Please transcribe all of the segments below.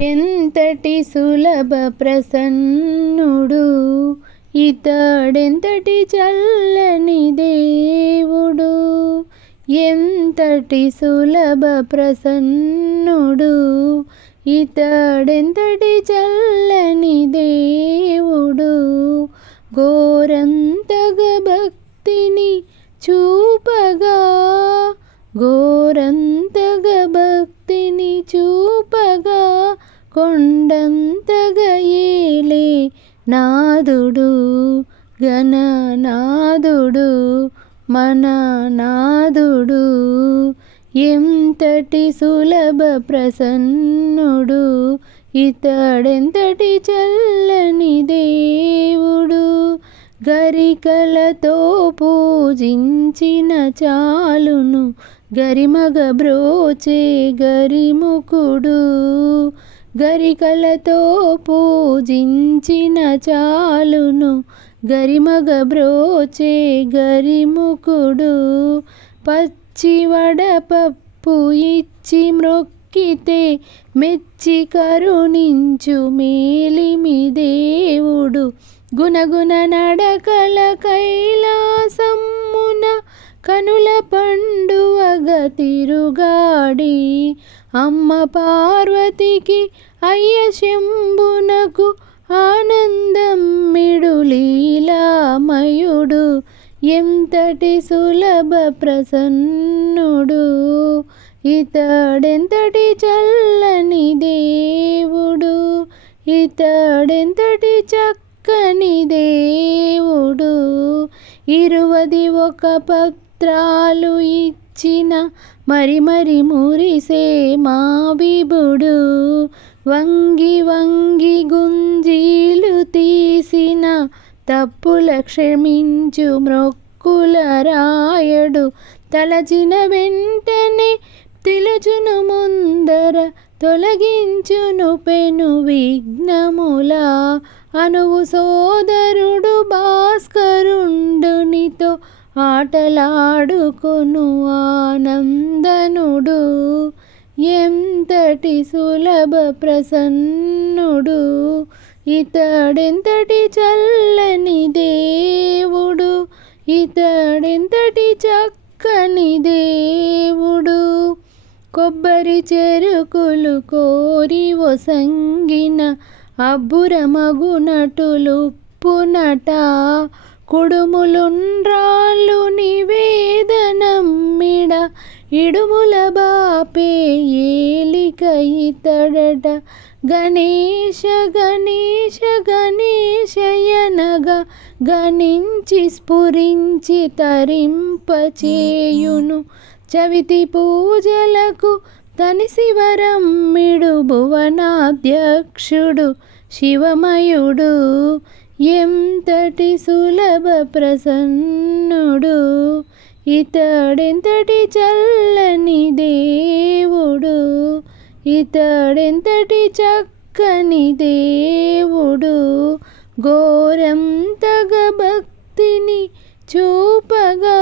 ఎంతటి సులభ ప్రసన్నుడు, ఇతడెంతటి చల్లని దేవుడు. ఎంతటి సులభ ప్రసన్నుడు, ఇతడెంతటి చల్లని దేవుడు. ఘోరంతగ భక్తిని చూపగా, ఘోరంతగ భక్తిని చూపగా, కొండంతగ ఏలే నాదుడు, గణనాదుడు, మన నాదుడు. ఎంతటి సులభ ప్రసన్నుడు, ఇతడెంతటి చల్లని దేవుడు. గరికలతో పూజించిన చాలును, గరిమగ బ్రోచే గరిముఖుడు. గరికలతో పూజించిన చాలును, గరిమగ బ్రోచే గరిముఖుడు. పచ్చి వడపప్పు ఇచ్చి మ్రొక్కితే మెచ్చి కరుణించు మేలిమి దేవుడు. గుణగుణ నడకల కైలాసమ్మున కనుల పండువగ తిరుగాడి, అమ్మ పార్వతికి అయ్య శంభునకు ఆనందమ్మిడు లీలామయుడు. ఎంతటి సులభ ప్రసన్నుడు, ఇతడెంతటి చల్లని దేవుడు. ఇతడెంతటి చక్కని దేవుడు. 21 పత్రాలు ఇచ్చిన మరి మరి మురిసే మా విభుడు. వంగి వంగి గుంజీలు తీసిన తప్పుల క్షమించు మ్రొక్కుల రాయడు. తలచిన వెంటనే తిలచును ముందర, తొలగించును పెను విఘ్నముల. అనువు సోదరుడు భాస్కరుండునితో ఆటలాడుకొను ఆనందనుడు. ఎంతటి సులభ ప్రసన్నుడు, ఇతడెంతటి చల్లని దేవుడు. ఇతడెంతటి చక్కని దేవుడు. కొబ్బరి చెరుకులు కోరి ఒసంగిన అబ్బురమగునటులు పునట, కుడుములుండ్రాళ్ళు నివేదనమ్మిడ, ఇడుముల బాపే ఏలిక ఇతడట. గణేశ గణేశ గణేశయనగా, గణించి స్ఫురించి తరింపచేయును. చవితి పూజలకు తని శివరమ్మిడు, భువనాధ్యక్షుడు శివమయుడు. ఎంతటి సులభ ప్రసన్నుడు, ఇతడెంతటి చల్లని దేవుడు. ఇతడెంతటి చక్కని దేవుడు. ఘోరంతగ భక్తిని చూపగా,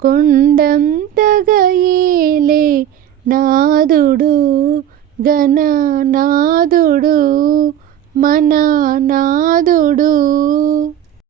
కొండంతగ ఏలే నాదుడు, గణనాదుడు, మన నాదుడు.